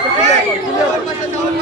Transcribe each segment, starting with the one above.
কর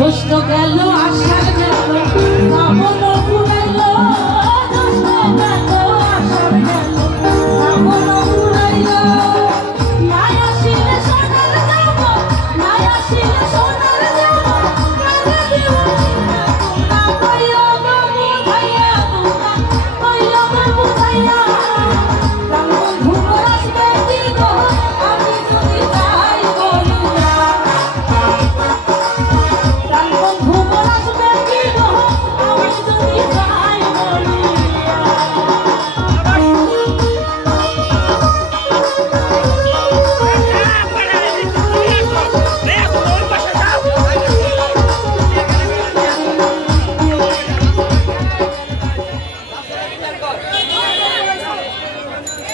জ্যৈষ্ঠ গেল আষাঢ় গেল